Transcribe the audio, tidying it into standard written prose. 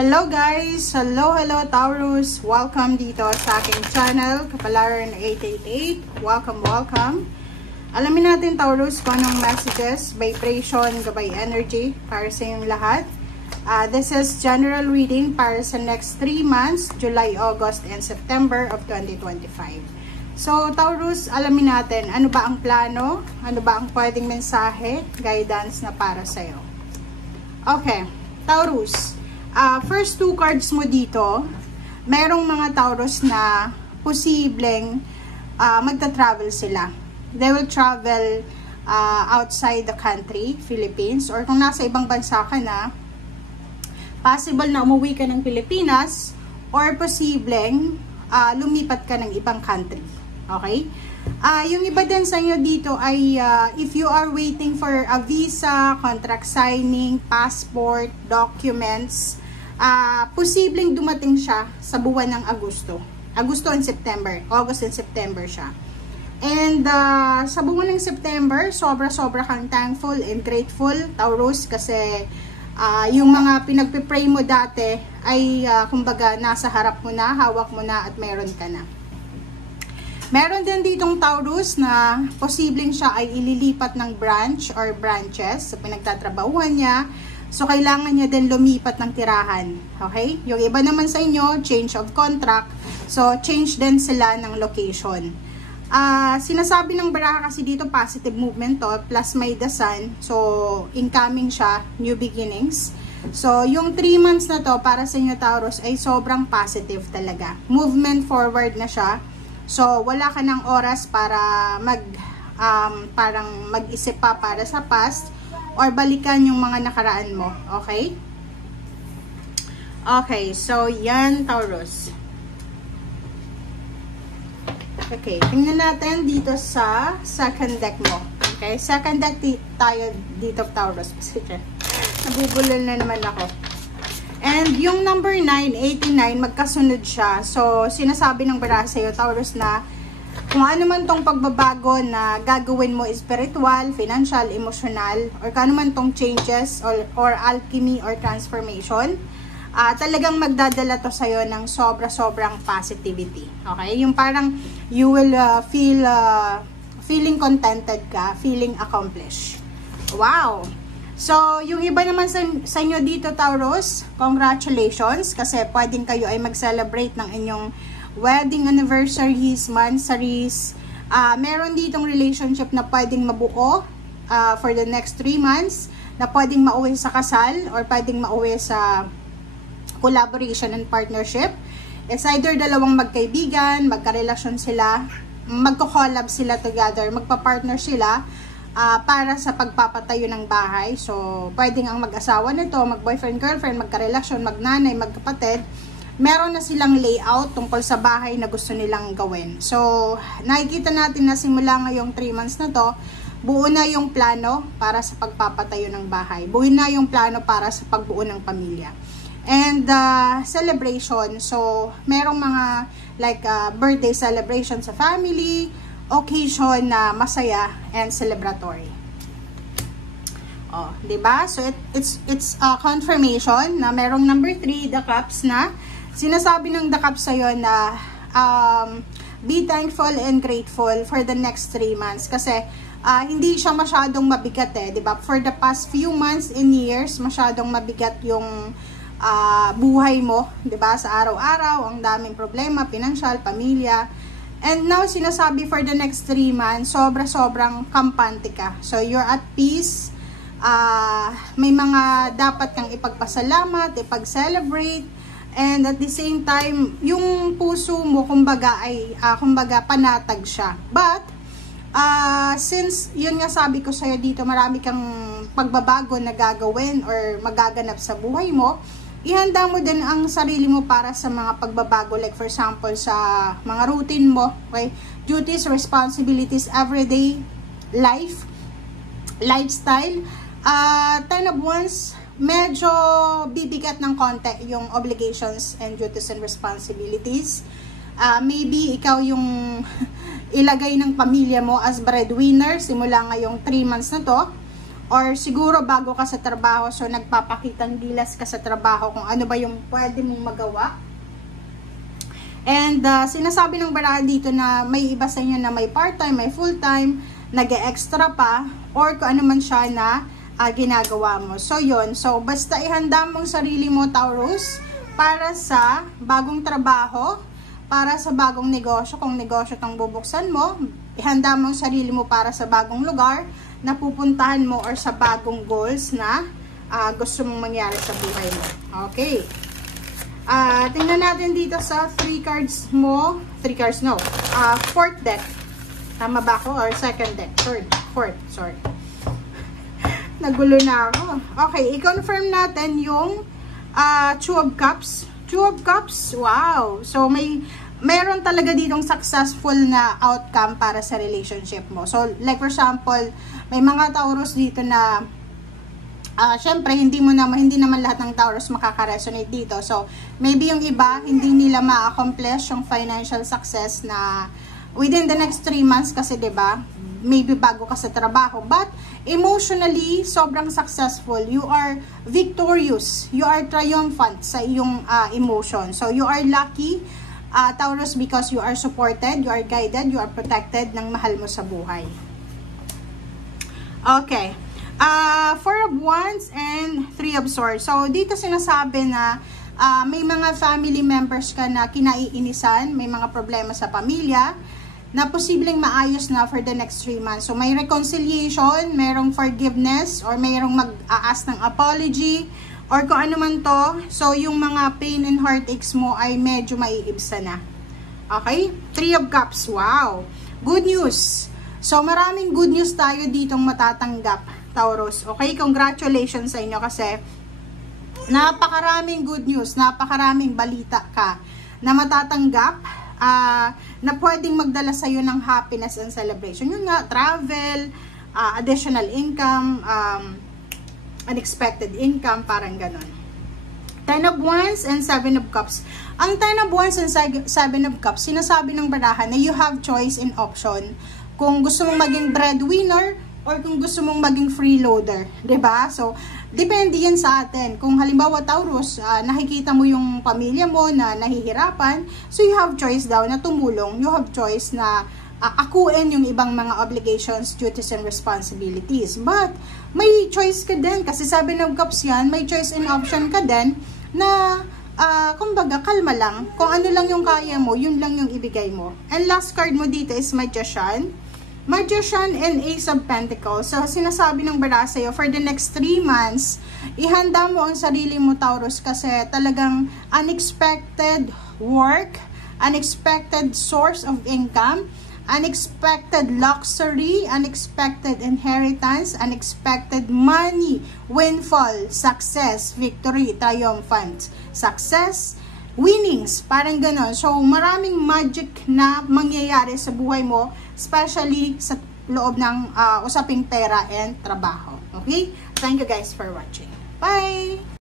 Hello guys! Hello Taurus! Welcome dito sa aking channel, Kapalaran 888. Welcome! Alamin natin Taurus kung anong messages, vibration, gabay energy para sa inyong lahat. This is general reading para sa next 3 months, July, August, and September of 2025. So Taurus, alamin natin ano ba ang plano, ano ba ang pwedeng mensahe, guidance na para sa'yo. Okay, Taurus. First 2 cards mo dito, merong mga Taurus na posibleng magta-travel sila. They will travel outside the country, Philippines, or kung nasa ibang bansa ka na, possible na umuwi ka ng Pilipinas, or posibleng lumipat ka ng ibang country. Okay? Yung iba din sa inyo dito ay if you are waiting for a visa, contract signing, passport, documents, posibleng dumating siya sa buwan ng Agosto and September. August and September siya. And sa buwan ng September, sobra kang thankful and grateful, Taurus, kasi yung mga pinagpipray mo dati ay kumbaga nasa harap mo na, hawak mo na, at meron ka na. Meron din ditong Taurus na posibleng siya ay ililipat ng branch or branches sa pinagtatrabahuan niya. So, kailangan niya din lumipat ng tirahan. Okay? Yung iba naman sa inyo, change of contract. So, change din sila ng location. Sinasabi ng baraha kasi dito, positive movement to, plus may the sun. So, incoming siya, new beginnings. So, yung 3 months na to para sa inyo, Taurus, ay sobrang positive talaga. Movement forward na siya. So, wala ka ng oras para parang mag-isip pa para sa past or balikan yung mga nakaraan mo. Okay? Okay, so yan, Taurus. Okay, tingnan natin dito sa second deck mo. Okay, second deck tayo dito, Taurus. Nabubulol na naman ako. And yung number 9, 89, magkasunod siya. So, sinasabi ng baraha sa'yo, Taurus, na kung ano man tong pagbabago na gagawin mo, spiritual, financial, emotional, or kung ano man tong changes or alchemy or transformation, talagang magdadala to sa'yo ng sobrang positivity. Okay? Yung parang you will feeling contented ka, feeling accomplished. Wow! So, yung iba naman sa inyo dito, Taurus, congratulations, kasi pwedeng kayo ay mag-celebrate ng inyong wedding anniversaries, monthsaries. Meron ditong relationship na pwedeng mabuo for the next 3 months, na pwedeng mauwi sa kasal, or pwedeng mauwi sa collaboration and partnership. It's either dalawang magkaibigan, magkarelasyon sila, magko-collab sila together, magpa-partner sila, para sa pagpapatayo ng bahay. So, pwedeng ang mag-asawa nito, mag-boyfriend, girlfriend, magkarelasyon, magnanay, magkapatid, meron na silang layout tungkol sa bahay na gusto nilang gawin. So, nakikita natin na simula ngayong 3 months na to, buo na yung plano para sa pagpapatayo ng bahay. Buo na yung plano para sa pagbuo ng pamilya. And celebration. So, merong mga like birthday celebration sa family, occasion na masaya and celebratory. Oh, 'di ba? So it's a confirmation na merong number 3, the cups, na sinasabi ng the cups sa'yo na be thankful and grateful for the next 3 months kasi hindi siya masyadong mabigat 'di ba? For the past few months and years, masyadong mabigat yung buhay mo, 'di ba? Sa araw-araw, ang daming problema, financial, pamilya. And now, sinasabi for the next 3 months, sobrang kampante ka. So, you're at peace. May mga dapat kang ipagpasalamat, ipag-celebrate. And at the same time, yung puso mo, kumbaga, ay panatag siya. But, since, yun nga sabi ko sa'yo dito, marami kang pagbabago na gagawin or magaganap sa buhay mo, ihanda mo din ang sarili mo para sa mga pagbabago, like for example sa mga routine mo, okay? Duties, responsibilities, everyday life, lifestyle. 10 of Wands, medyo bibigat ng konti yung obligations and duties and responsibilities. Maybe ikaw yung ilagay ng pamilya mo as breadwinner simula ngayong 3 months na to, or siguro bago ka sa trabaho, so nagpapakitang gilas ka sa trabaho kung ano ba yung pwede mong magawa. And sinasabi ng baraha dito na may iba sa inyo na may part-time, may full-time, nag-extra pa, or kung ano man siya na ginagawa mo. So yun, so basta ihanda mong sarili mo, Taurus, para sa bagong trabaho, para sa bagong negosyo, kung negosyo tang bubuksan mo, ihanda mong sarili mo para sa bagong lugar na pupuntahan mo or sa bagong goals na gusto mong mangyari sa buhay mo. Okay. Tingnan natin dito sa 3 cards mo. 3 cards, no. 4th deck. Tama ba ako? Or 2nd deck? 4th, sorry. Nagulo na ako. Okay, i-confirm natin yung 2 of Cups. 2 of Cups, wow. So, meron talaga ditong successful na outcome para sa relationship mo. So, like for example, may mga Taurus dito na syempre, hindi naman lahat ng Taurus makaka-resonate dito. So, maybe yung iba, hindi nila ma-accomplish yung financial success na within the next 3 months kasi, 'di ba? Maybe bago ka sa trabaho. But, emotionally, sobrang successful. You are victorious. You are triumphant sa iyong emotion. So, you are lucky, Taurus, because you are supported, you are guided, you are protected ng mahal mo sa buhay. Okay. 4 of Wands and 3 of Swords. So, dito sinasabi na may mga family members ka na kinaiinisan, may mga problema sa pamilya, na posibleng maayos na for the next 3 months. So, may reconciliation, mayroong forgiveness, or mayroong mag-aas ng apology, or kung ano man to. So, yung mga pain and heartaches mo ay medyo maiibsa na. Okay? 3 of Cups. Wow! Good news! So, maraming good news tayo ditong matatanggap, Taurus. Okay? Congratulations sa inyo kasi napakaraming good news, napakaraming balita ka na matatanggap, na pwedeng magdala sa'yo ng happiness and celebration. Yun nga, travel, additional income, unexpected income, parang ganon. 10 of Wands and 7 of Cups. Ang 10 of Wands and 7 of Cups, sinasabi ng baraha na you have choice and option. Kung gusto mong maging breadwinner or kung gusto mong maging freeloader, 'di ba? So, depende yan sa atin. Kung halimbawa Taurus, nakikita mo yung pamilya mo na nahihirapan, so you have choice daw na tumulong. You have choice na akuin yung ibang mga obligations, duties, and responsibilities. But, may choice ka din. Kasi 7 of Cups yan, may choice and option ka din na kumbaga, kalma lang. Kung ano lang yung kaya mo, yun lang yung ibigay mo. And last card mo dito is Magician. Magician and Ace of Pentacles. So, sinasabi ng baraha sa'yo, for the next 3 months, ihanda mo ang sarili mo, Taurus, kasi talagang unexpected work, unexpected source of income, unexpected luxury, unexpected inheritance, unexpected money, windfall, success, victory, triumphant, success, winnings, parang ganon. So, maraming magic na mangyayari sa buhay mo, especially sa loob ng usaping pera and trabaho. Okay? Thank you guys for watching. Bye!